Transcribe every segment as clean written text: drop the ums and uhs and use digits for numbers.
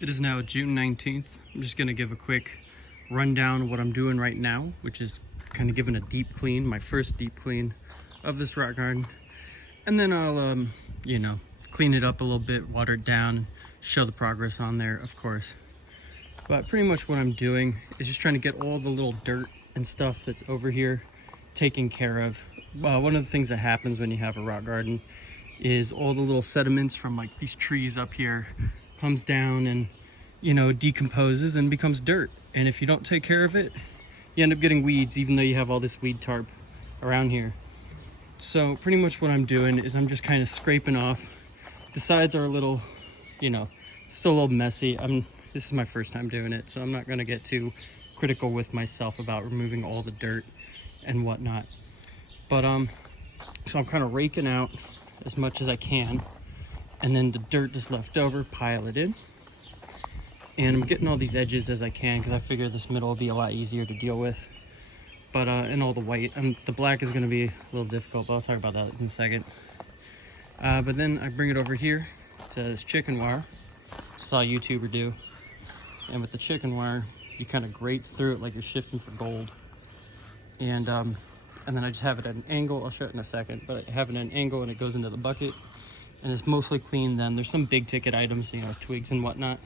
It is now June 19th. I'm just gonna give a quick rundown of what I'm doing right now, which is kind of giving a deep clean, my first deep clean of this rock garden. And then I'll, clean it up a little bit, water it down, show the progress on there, of course. But pretty much what I'm doing is just trying to get all the little dirt and stuff that's over here taken care of. One of the things that happens when you have a rock garden is all the little sediments from like these trees up here comes down and decomposes and becomes dirt. And if you don't take care of it, you end up getting weeds, even though you have all this weed tarp around here. So pretty much what I'm doing is I'm just kind of scraping off. The sides are a little, still a little messy. This is my first time doing it, so I'm not gonna get too critical with myself about removing all the dirt and whatnot. But so I'm kind of raking out as much as I can, and then the dirt that's left over, pile it in. And I'm getting all these edges as I can because I figure this middle will be a lot easier to deal with. But and all the white, the black is going to be a little difficult, but I'll talk about that in a second. But then I bring it over here to this chicken wire. Saw a YouTuber do. And with the chicken wire, you kind of grate through it like you're shifting for gold. And then I just have it at an angle. I'll show it in a second, but I have it at an angle and it goes into the bucket. And it's mostly clean then. There's some big ticket items, twigs and whatnot.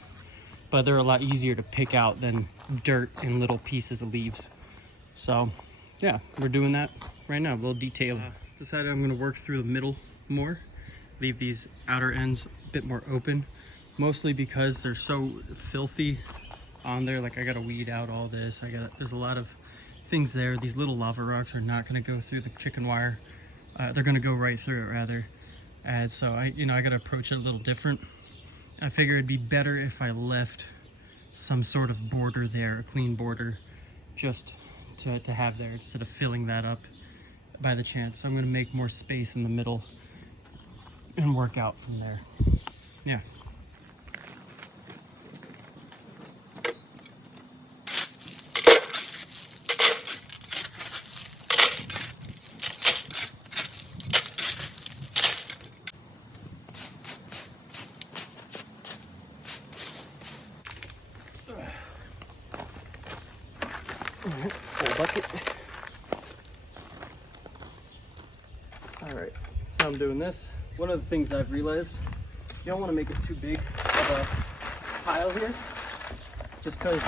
But they're a lot easier to pick out than dirt and little pieces of leaves. So yeah, we're doing that right now, a little detail. Decided I'm gonna work through the middle more, leave these outer ends a bit more open, mostly because they're so filthy on there. Like I gotta weed out all this. There's a lot of things there. These little lava rocks are not gonna go through the chicken wire. They're gonna go right through it rather. And so I gotta approach it a little different. I figure it'd be better if I left some sort of border there, a clean border, just to have there instead of filling that up by the chance. So I'm gonna make more space in the middle and work out from there. Yeah. Alright, full bucket. Alright, so I'm doing this. One of the things I've realized, you don't want to make it too big of a pile here, just because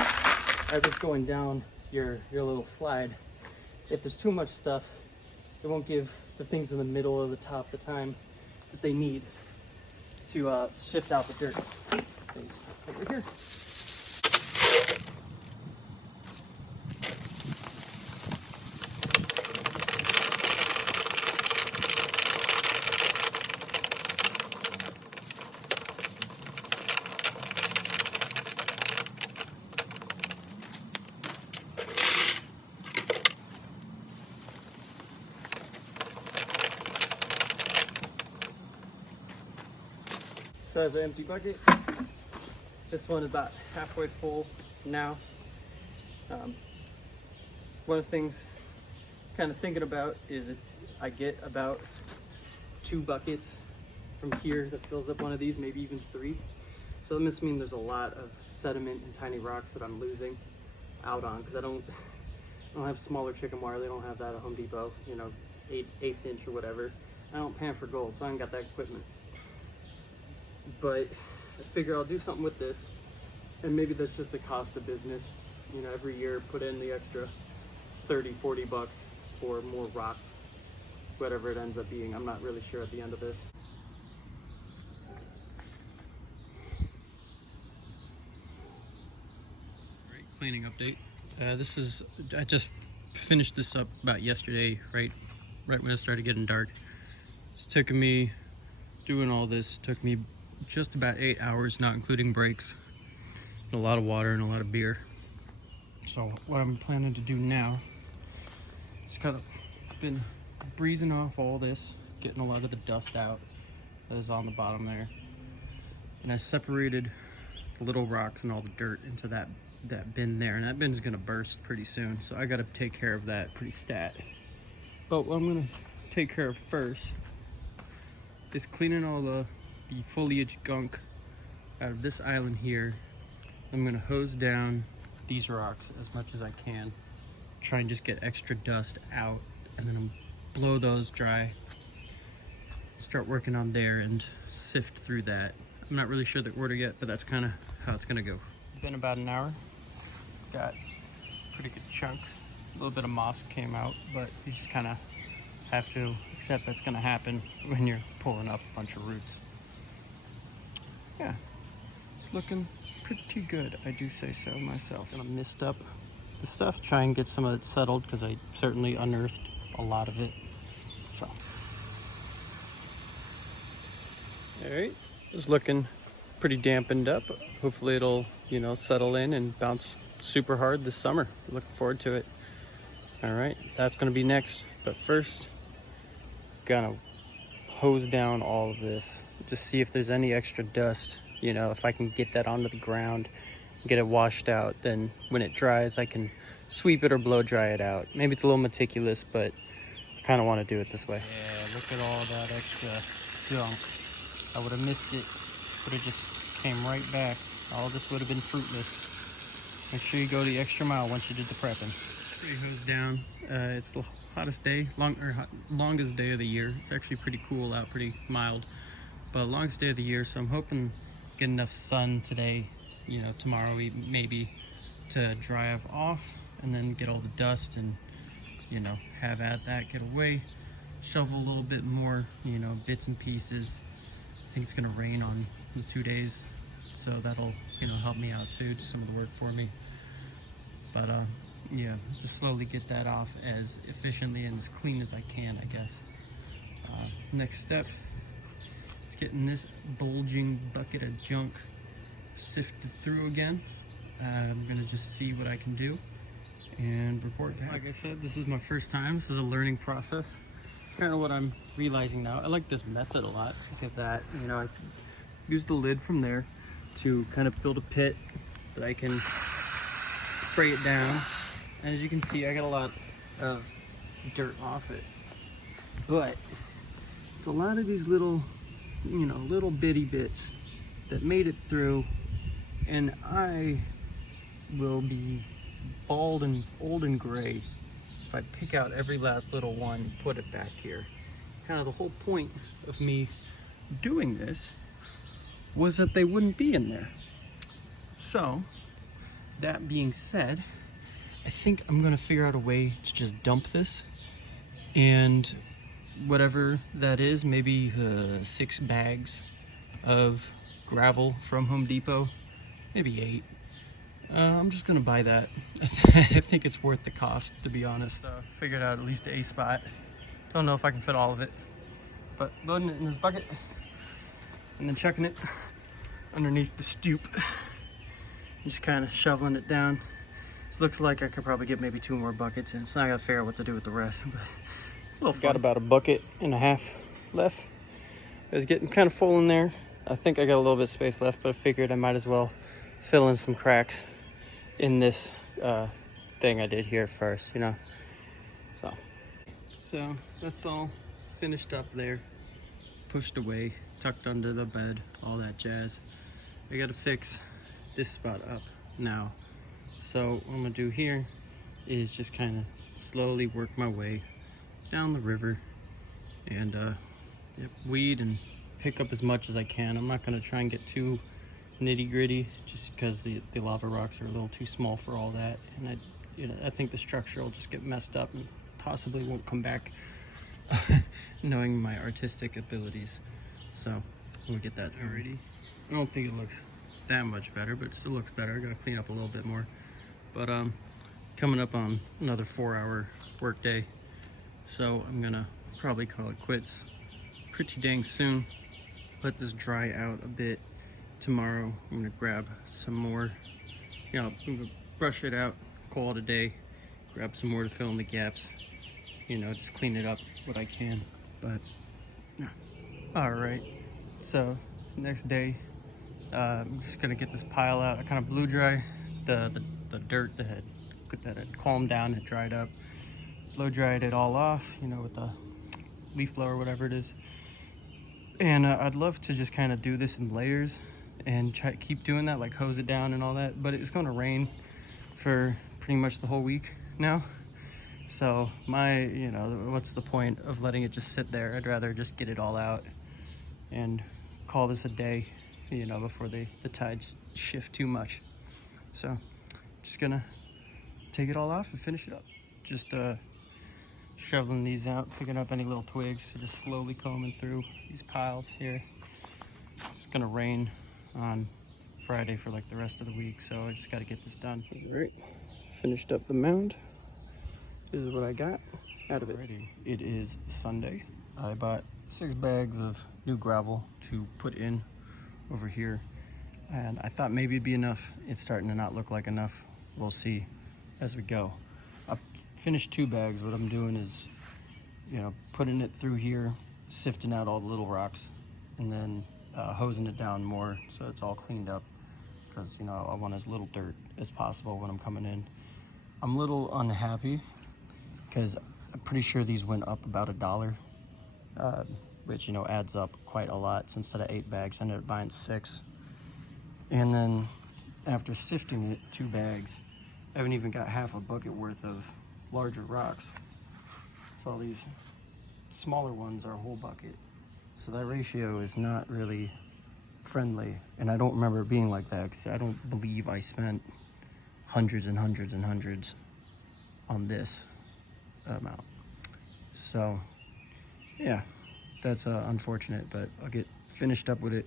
as it's going down your little slide, if there's too much stuff, it won't give the things in the middle or the top the time that they need to shift out the dirt. Things over here. So there's our empty bucket. This one is about halfway full now. One of the things kind of thinking about is I get about 2 buckets from here that fills up one of these, maybe even 3. So that must mean there's a lot of sediment and tiny rocks that I'm losing out on, because I don't have smaller chicken wire. They don't have that at Home Depot, 8th inch or whatever. I don't pan for gold, so I ain't got that equipment. But I figure I'll do something with this, and maybe that's just the cost of business. Every year put in the extra 30, 40 bucks for more rocks, whatever it ends up being. I'm not really sure at the end of this. Great cleaning update. I just finished this up about yesterday, right when it started getting dark. It's taken me, doing all this took me just about 8 hours, not including breaks, and a lot of water and a lot of beer. So what I'm planning to do now is kind of been breezing off all this, getting a lot of the dust out that is on the bottom there, and I separated the little rocks and all the dirt into that bin there, and that bin's gonna burst pretty soon, so I gotta take care of that pretty stat. But what I'm gonna take care of first is cleaning all the foliage gunk out of this island here I'm gonna hose down these rocks as much as I can, try and just get extra dust out, and then I'll blow those dry, start working on there and sift through that. I'm not really sure the order yet, but that's kind of how it's gonna go. It's been about an hour. Got a pretty good chunk. A little bit of moss came out, but you just kind of have to accept that's gonna happen when you're pulling up a bunch of roots. Yeah, it's looking pretty good, I do say so myself. Gonna mist up the stuff, try and get some of it settled, because I certainly unearthed a lot of it. So, all right, it's looking pretty dampened up. Hopefully it'll, settle in and bounce super hard this summer. Looking forward to it. All right, that's gonna be next. But first, gonna hose down all of this, just see if there's any extra dust. If I can get that onto the ground, get it washed out, then when it dries, I can sweep it or blow dry it out. Maybe it's a little meticulous, but I kind of want to do it this way. Yeah, look at all that extra junk. I would have missed it, but it just came right back. All this would have been fruitless. Make sure you go the extra mile once you did the prepping. Pretty hosed down. It's the hottest day, longest day of the year. It's actually pretty cool out, pretty mild, but longest day of the year. So I'm hoping get enough sun today, tomorrow maybe, to dry off, and then get all the dust and have at that get away. Shovel a little bit more, bits and pieces. I think it's gonna rain in 2 days, so that'll help me out too, do some of the work for me. But yeah, just slowly get that off as efficiently and as clean as I can, I guess. Next step is getting this bulging bucket of junk sifted through again. I'm gonna just see what I can do and report back. Like I said, this is my first time. This is a learning process. Kind of what I'm realizing now. I like this method a lot. Look at that. I use the lid from there to kind of build a pit that I can spray it down. And as you can see, I got a lot of dirt off it. But it's a lot of these little bitty bits that made it through, and I will be bald and old and gray if I pick out every last little one and put it back here. Kind of the whole point of me doing this was that they wouldn't be in there. So, that being said, I think I'm gonna figure out a way to just dump this, and whatever that is, maybe 6 bags of gravel from Home Depot, maybe 8. I'm just gonna buy that. I think it's worth the cost, to be honest. Figured out at least a spot. Don't know if I can fit all of it, but loading it in this bucket and then chucking it underneath the stoop. Just kind of shoveling it down. This looks like I could probably get maybe 2 more buckets, and so I gotta figure out what to do with the rest. But got about a bucket and a half left. It was getting kind of full in there. I think I got a little bit of space left, but I figured I might as well fill in some cracks in this thing I did here first, So that's all finished up there, pushed away, tucked under the bed, all that jazz. I gotta fix this spot up now. So what I'm gonna do here is just kind of slowly work my way down the river and weed and pick up as much as I can. I'm not gonna try and get too nitty gritty, just because the lava rocks are a little too small for all that, and I think the structure will just get messed up and possibly won't come back knowing my artistic abilities. So I'm gonna get that already. I don't think it looks that much better, but it still looks better. I gotta clean up a little bit more, but coming up on another 4-hour work day, so I'm gonna probably call it quits pretty dang soon. Let this dry out a bit. Tomorrow I'm gonna grab some more, I'm gonna brush it out, call it a day, grab some more to fill in the gaps, just clean it up what I can. But yeah. All right, so next day, I'm just gonna get this pile out. I kind of blew dry the dirt that had calmed down, had dried up, blow dried it all off, with the leaf blower, whatever it is. And I'd love to just kind of do this in layers, and keep doing that, like hose it down and all that. But it's going to rain for pretty much the whole week now. So what's the point of letting it just sit there? I'd rather just get it all out and call this a day, before the tides shift too much. So just gonna take it all off and finish it up. Just shoveling these out, picking up any little twigs, just slowly combing through these piles here. It's gonna rain on Friday for like the rest of the week, so I just got to get this done. All right, finished up the mound. This is what I got out of it. It is Sunday. I bought 6 bags of new gravel to put in over here, and I thought maybe it'd be enough. It's starting to not look like enough. We'll see as we go. I finished 2 bags. What I'm doing is, putting it through here, sifting out all the little rocks, and then hosing it down more so it's all cleaned up, because I want as little dirt as possible when I'm coming in. I'm a little unhappy because I'm pretty sure these went up about $1, which adds up quite a lot. So instead of 8 bags, I ended up buying 6. And then after sifting it 2 bags, I haven't even got half a bucket worth of larger rocks. So all these smaller ones are a whole bucket. So that ratio is not really friendly, and I don't remember it being like that, because I don't believe I spent hundreds and hundreds and hundreds on this amount. So yeah, that's unfortunate, but I'll get finished up with it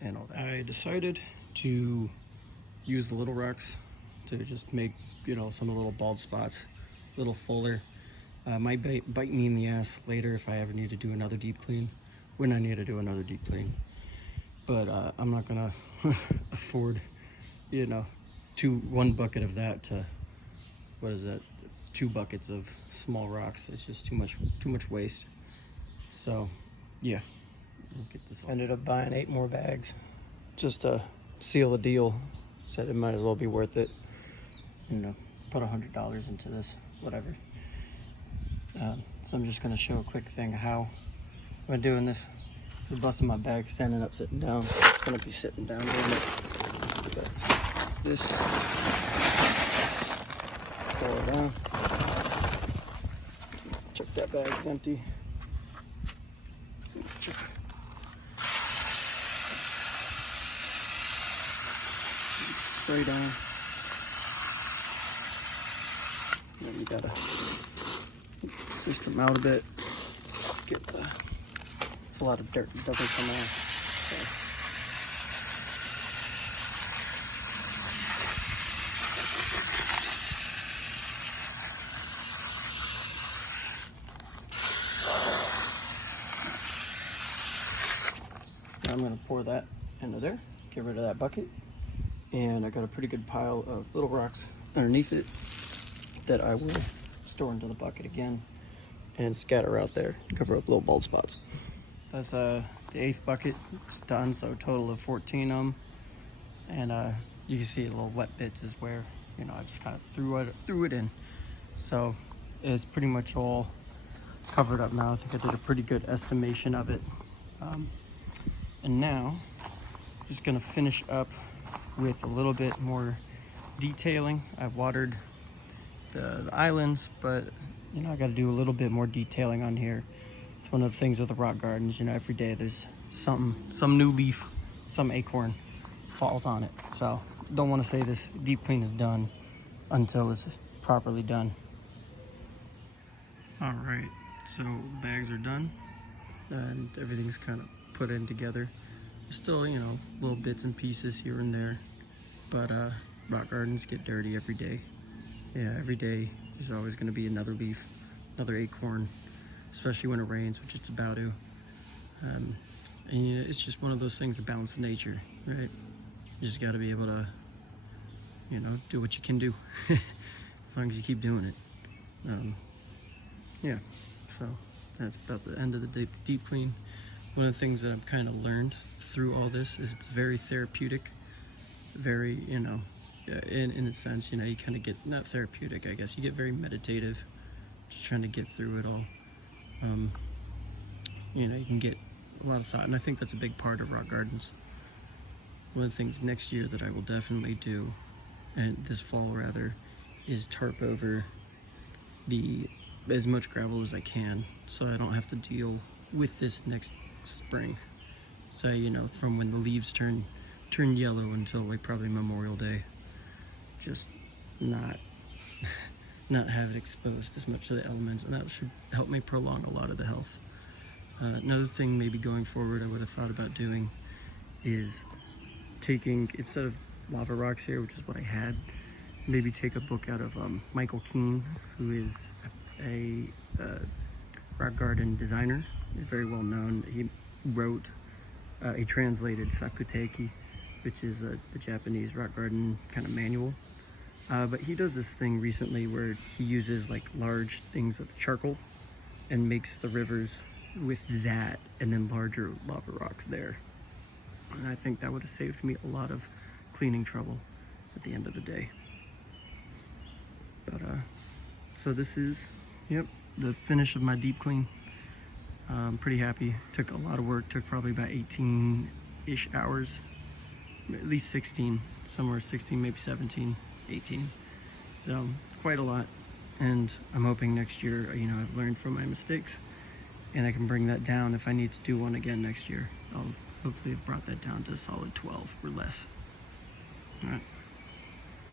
and all that. I decided to use the little rocks to just make some little bald spots a little fuller. Might bite me in the ass later if I ever need to do another deep clean, when I need to do another deep clean. But I'm not gonna afford, 1 bucket of that to, what is that, 2 buckets of small rocks. It's just too much waste. So yeah, we'll get this. Ended up buying 8 more bags just to seal the deal. Said it might as well be worth it. Put $100 into this, whatever. So I'm just gonna show a quick thing how I'm doing this. I'm busting my bag, standing up, sitting down. It's gonna be sitting down doing it. But this, pull it down. Check that bag's empty. Check. Spray down. Then you gotta system out a bit. Get the. It's a lot of dirt. It doesn't come out. So. I'm going to pour that into there, get rid of that bucket, and I got a pretty good pile of little rocks underneath it that I will store into the bucket again and scatter out there, cover up little bald spots. That's the 8th bucket. It's done, so a total of 14 of them. And you can see the little wet bits is where I just kind of threw it in. So it's pretty much all covered up now. I think I did a pretty good estimation of it. And now, just gonna finish up with a little bit more detailing. I've watered the islands, but I gotta do a little bit more detailing on here. It's one of the things with the rock gardens, every day there's some new leaf, some acorn falls on it. So don't wanna say this deep clean is done until it's properly done. All right, so bags are done and everything's kind of put in together. Still, little bits and pieces here and there, but rock gardens get dirty every day. Yeah, every day there's always going to be another leaf, another acorn, especially when it rains, which it's about to. And it's just one of those things, the balance of nature, right? You just got to be able to, do what you can do, as long as you keep doing it. Yeah, so that's about the end of the deep clean. One of the things that I've kind of learned through all this is it's very therapeutic, very, in a sense, you kind of get, not therapeutic, I guess, you get very meditative, just trying to get through it all. You can get a lot of thought, and I think that's a big part of rock gardens. one of the things next year that I will definitely do, and this fall rather, is tarp over as much gravel as I can, so I don't have to deal with this next spring. So, you know, from when the leaves turn yellow until like probably Memorial Day, just not have it exposed as much to the elements, and that should help me prolong a lot of the health. Another thing maybe going forward I would have thought about doing is taking, instead of lava rocks here, which is what I had, maybe take a book out of Michael Keane, who is a rock garden designer. He's very well known. He wrote, he translated Sakuteki, which is the Japanese rock garden kind of manual. But he does this thing recently where he uses like large things of charcoal and makes the rivers with that, and then larger lava rocks there. And I think that would have saved me a lot of cleaning trouble at the end of the day. But so this is, yep, the finish of my deep clean. I'm pretty happy. Took a lot of work, took probably about 18-ish hours, at least 16, somewhere 16, maybe 17, 18. So quite a lot. And I'm hoping next year, you know, I've learned from my mistakes and I can bring that down. If I need to do one again next year, I'll hopefully have brought that down to a solid 12 or less. All right.